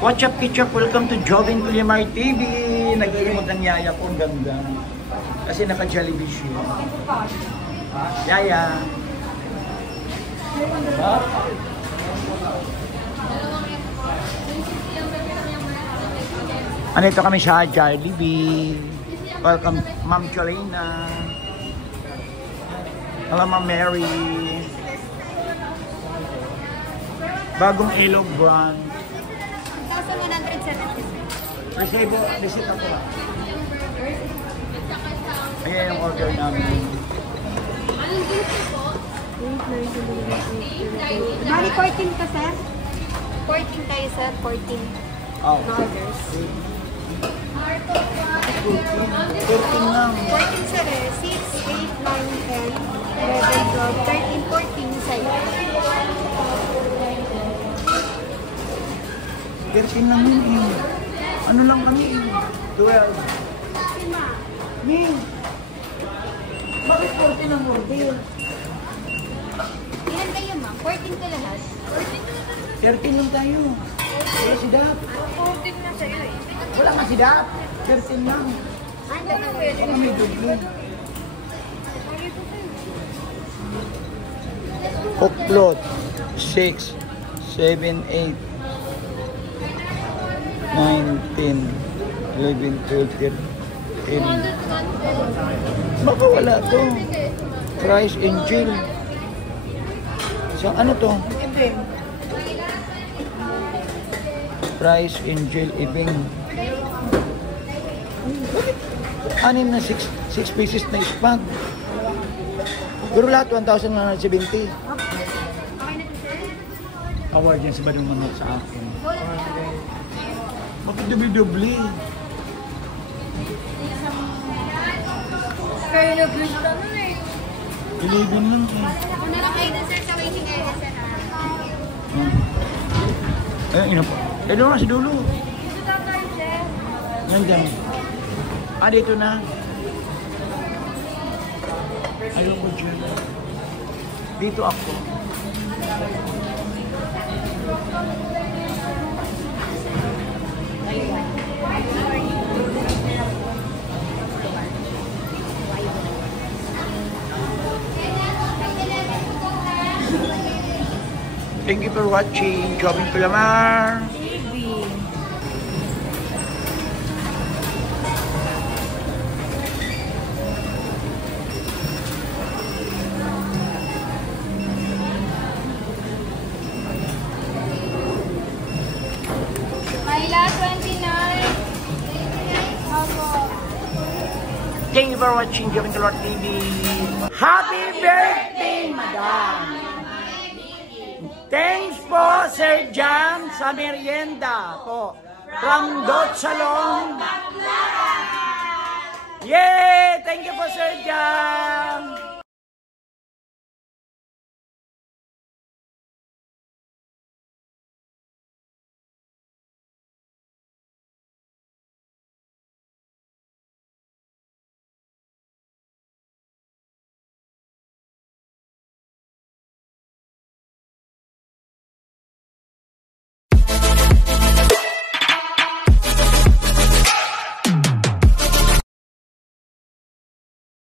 What's up, Kitchak? Welcome to Jovin Culimar TV. Nag-iimot ng yaya ko. Ang ganda. Kasi naka-Jollibee siya. Yaya. Andito kami sa Jollibee. Welcome, Ma'am Cholina. Hello, Ma'am Mary. Bagong ilog brand. 1,176. Resibo, receipt ako lang. Ayan yung order namin. Anong gusto po? Bali 14 ka, sir? 14 kayo, sir. 14 orders. 14 lang. 14, sir, eh. 6, 8, 9, 10, 11, 12, 13, 14 sa'yo. 13 lang yun eh. Ano lang kami eh. 12. Ming! Bakit 14 ang order? Ilan kayo, ma'am? 14 ka lahat? 13 lang tayo. Wala si Dap. 14 na sa'yo, eh. Wala nga si Dap. 13 lang. Ano na pwede? Baka may duble. Uplot. 6, 7, 8, 9, 10, 11, 12, 13. Baka wala to. Christ Angel. So, ano to? Christ Angel Ibing. Anin na 6 pieces na spag. Pero lahat 1,170. Award yan sa badong manok sa akin. Bakit dubli-dubli? Kaya nag-gusto nun eh. 11 lang eh. Una lang kayo na, sir, sa waiting area, sir. Ino po. Doon nga sa dulo. Dito tayo, sir. Nandiyan. Dito na. Ayoko dyan. Dito ako. Thank you for watching Jovin Culimar TV. Mayla, 29. Thank you for watching Jovin Culimar TV. Happy birthday, Madam! Thanks po, Sir Jan, sa merienda po. From Dot Salon. Yay! Thank you po, Sir Jan!